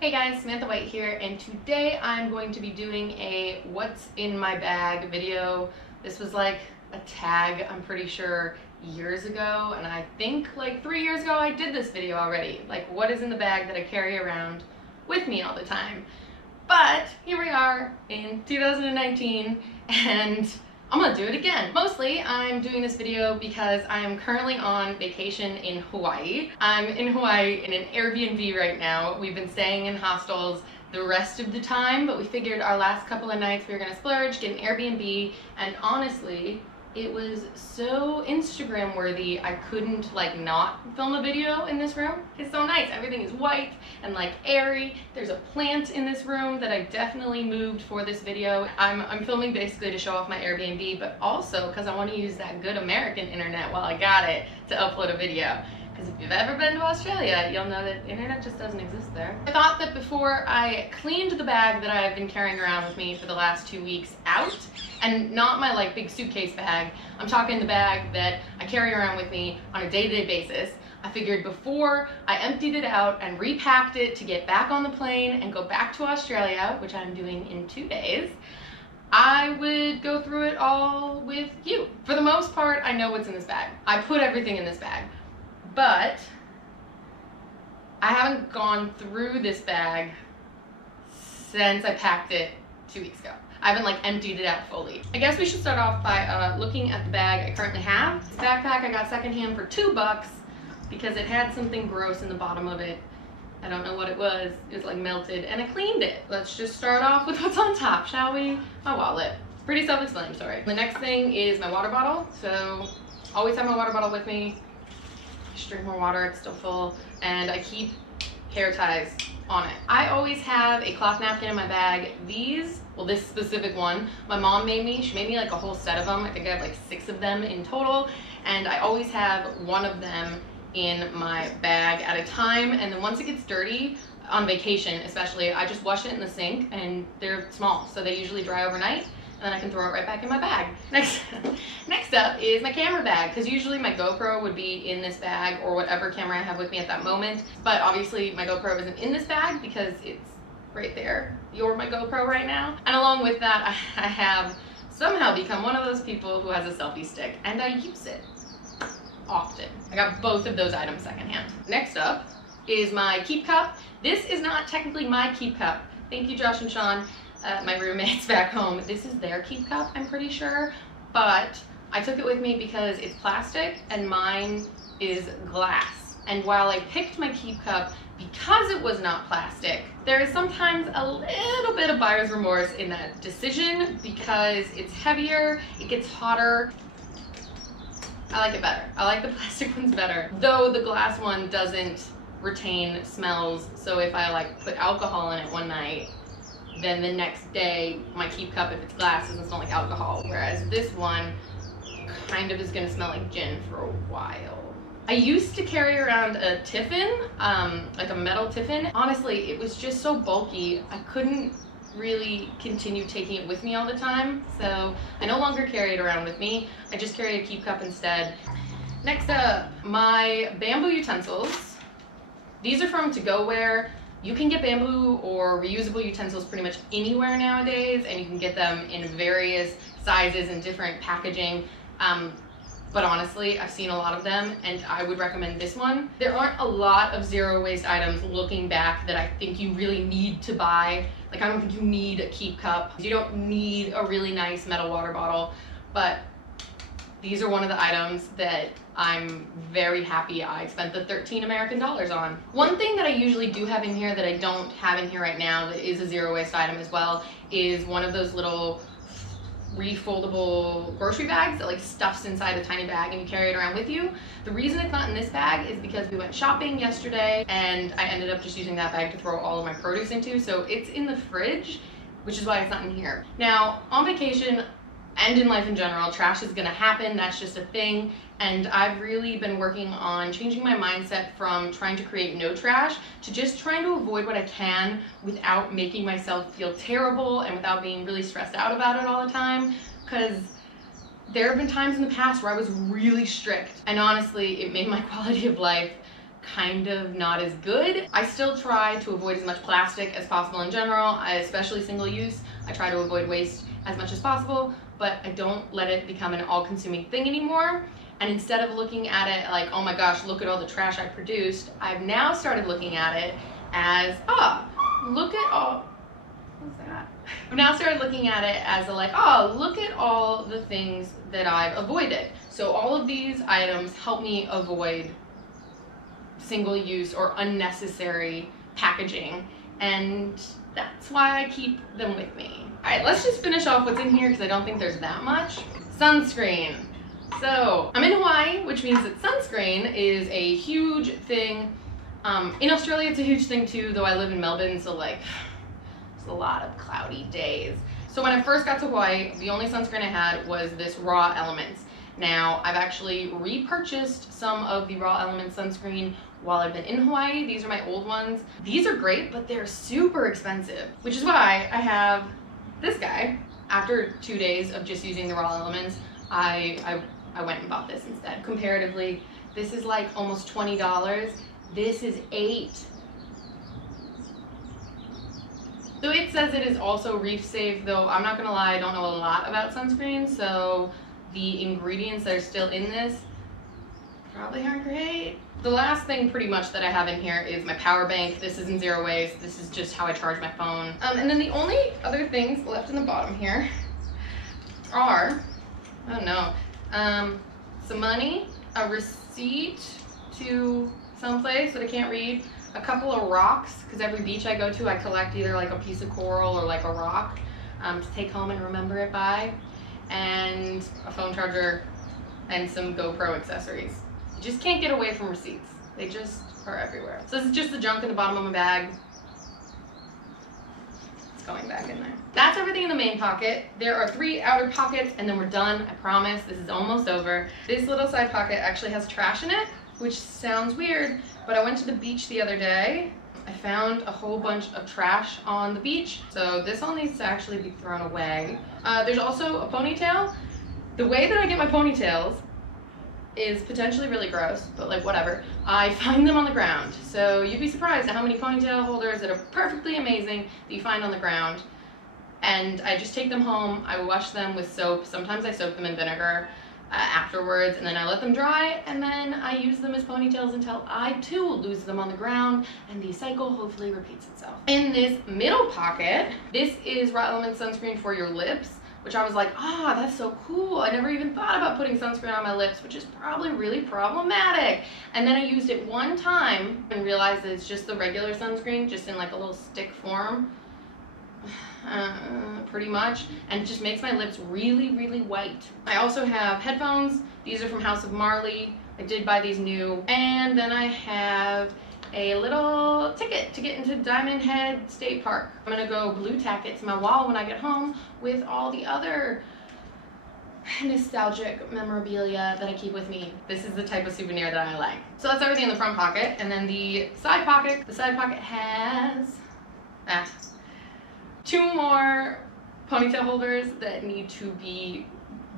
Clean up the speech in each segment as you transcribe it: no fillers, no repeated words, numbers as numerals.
Hey guys, Samantha White here, and today I'm going to be doing a what's in my bag video. This was like a tag, I'm pretty sure, years ago, and I think like 3 years ago I did this video already. Like, what is in the bag that I carry around with me all the time? But here we are in 2019, and I'm gonna do it again. Mostly, I'm doing this video because I am currently on vacation in Hawaii. I'm in Hawaii in an Airbnb right now. We've been staying in hostels the rest of the time, but we figured our last couple of nights we were gonna splurge, get an Airbnb, and honestly, it was so Instagram worthy I couldn't like not film a video in this room. It's so nice. Everything is white and like airy. There's a plant in this room that I definitely moved for this video. I'm filming basically to show off my Airbnb, but also because I want to use that good American internet while I got it to upload a video. Because if you've ever been to Australia, you'll know that the internet just doesn't exist there. I thought that before I cleaned the bag that I've been carrying around with me for the last 2 weeks out, and not my like big suitcase bag, I'm talking the bag that I carry around with me on a day-to-day basis, I figured before I emptied it out and repacked it to get back on the plane and go back to Australia, which I'm doing in 2 days, I would go through it all with you. For the most part, I know what's in this bag. I put everything in this bag. But I haven't gone through this bag since I packed it 2 weeks ago. I haven't like emptied it out fully. I guess we should start off by looking at the bag I currently have. This backpack I got secondhand for $2 because it had something gross in the bottom of it. I don't know what it was. It was like melted and I cleaned it. Let's just start off with what's on top, shall we? My wallet. Pretty self-explanatory. The next thing is my water bottle. So always have my water bottle with me. Just drink more water, it's still full, and I keep hair ties on it. I always have a cloth napkin in my bag. These, well, this specific one, my mom made me. She made me like a whole set of them. I think I have like 6 of them in total, and I always have one of them in my bag at a time, and then once it gets dirty, on vacation especially, I just wash it in the sink, and they're small, so they usually dry overnight, and then I can throw it right back in my bag. Next up is my camera bag, because usually my GoPro would be in this bag or whatever camera I have with me at that moment, but obviously my GoPro isn't in this bag because it's right there. You're my GoPro right now. And along with that, I have somehow become one of those people who has a selfie stick, and I use it often. I got both of those items secondhand. Next up is my keep cup. This is not technically my keep cup. Thank you, Josh and Sean. My roommates back home. This is their keep cup, I'm pretty sure, but I took it with me because it's plastic and mine is glass. And while I picked my keep cup because it was not plastic, there is sometimes a little bit of buyer's remorse in that decision because it's heavier, it gets hotter. I like it better. I like the plastic ones better, though the glass one doesn't retain smells, so if I like put alcohol in it one night, then the next day my keep cup, if it's glass, doesn't smell like alcohol, whereas this one kind of is gonna smell like gin for a while. I used to carry around a tiffin, like a metal tiffin. Honestly, it was just so bulky, I couldn't really continue taking it with me all the time, so I no longer carry it around with me. I just carry a keep cup instead. Next up, my bamboo utensils. These are from To-Go-Ware. You can get bamboo or reusable utensils pretty much anywhere nowadays, and you can get them in various sizes and different packaging. But honestly, I've seen a lot of them, and I would recommend this one. There aren't a lot of zero waste items looking back that I think you really need to buy. Like, I don't think you need a keep cup. You don't need a really nice metal water bottle, but these are one of the items that I'm very happy I spent the $13 American on. One thing that I usually do have in here that I don't have in here right now that is a zero waste item as well is one of those little refoldable grocery bags that like stuffs inside a tiny bag and you carry it around with you. The reason it's not in this bag is because we went shopping yesterday and I ended up just using that bag to throw all of my produce into, so it's in the fridge, which is why it's not in here. Now, on vacation, and in life in general, trash is gonna happen, that's just a thing, and I've really been working on changing my mindset from trying to create no trash to just trying to avoid what I can without making myself feel terrible and without being really stressed out about it all the time, because there have been times in the past where I was really strict, and honestly, it made my quality of life kind of not as good. I still try to avoid as much plastic as possible in general, especially single use. I try to avoid waste as much as possible, but I don't let it become an all-consuming thing anymore. And instead of looking at it like, oh my gosh, look at all the trash I produced, I've now started looking at it as, look at all, what's that? I've now started looking at it as a like, oh, look at all the things that I've avoided. So all of these items help me avoid single-use or unnecessary packaging, and that's why I keep them with me. All right, let's just finish off what's in here because I don't think there's that much. Sunscreen. So I'm in Hawaii, which means that sunscreen is a huge thing. In Australia, it's a huge thing too, though I live in Melbourne, so like, it's a lot of cloudy days. So when I first got to Hawaii, the only sunscreen I had was this Raw Elements. Now, I've actually repurchased some of the Raw Elements sunscreen while I've been in Hawaii. These are my old ones. These are great, but they're super expensive, which is why I have this guy. After 2 days of just using the Raw Elements, I went and bought this instead. Comparatively, this is like almost $20. This is $8. So it says it is also reef safe, though I'm not gonna lie, I don't know a lot about sunscreen, so the ingredients that are still in this probably aren't great. The last thing pretty much that I have in here is my power bank. This isn't zero waste. This is just how I charge my phone. And then the only other things left in the bottom here are, I don't know, some money, a receipt to someplace that I can't read, a couple of rocks, because every beach I go to I collect either like a piece of coral or like a rock to take home and remember it by, and a phone charger and some GoPro accessories. You just can't get away from receipts. They just are everywhere. So this is just the junk in the bottom of my bag. It's going back in there. That's everything in the main pocket. There are 3 outer pockets and then we're done, I promise. This is almost over. This little side pocket actually has trash in it, which sounds weird, but I went to the beach the other day. I found a whole bunch of trash on the beach, so this all needs to actually be thrown away. There's also a ponytail. The way that I get my ponytails is potentially really gross, but like whatever. I find them on the ground. So you'd be surprised at how many ponytail holders that are perfectly amazing that you find on the ground. And I just take them home, I wash them with soap. Sometimes I soak them in vinegar afterwards, and then I let them dry, and then I use them as ponytails until I too lose them on the ground, and the cycle hopefully repeats itself. In this middle pocket, this is Raw Elements sunscreen for your lips, which I was like, that's so cool. I never even thought about putting sunscreen on my lips, which is probably really problematic. And then I used it one time and realized that it's just the regular sunscreen, just in like a little stick form. Pretty much, and it just makes my lips really, really white. I also have headphones. These are from House of Marley. I did buy these new. And then I have a little ticket to get into Diamond Head State Park. I'm gonna go blue tack it to my wall when I get home with all the other nostalgic memorabilia that I keep with me. This is the type of souvenir that I like. So that's everything in the front pocket. And then the side pocket has 2 more ponytail holders that need to be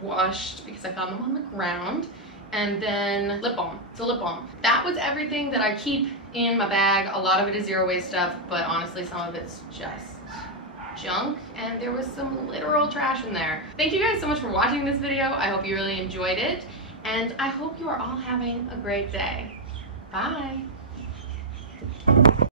washed because I found them on the ground, and then lip balm. So lip balm. That was everything that I keep in my bag. A lot of it is zero waste stuff, but honestly some of it's just junk, and there was some literal trash in there. Thank you guys so much for watching this video. I hope you really enjoyed it, and I hope you are all having a great day. Bye.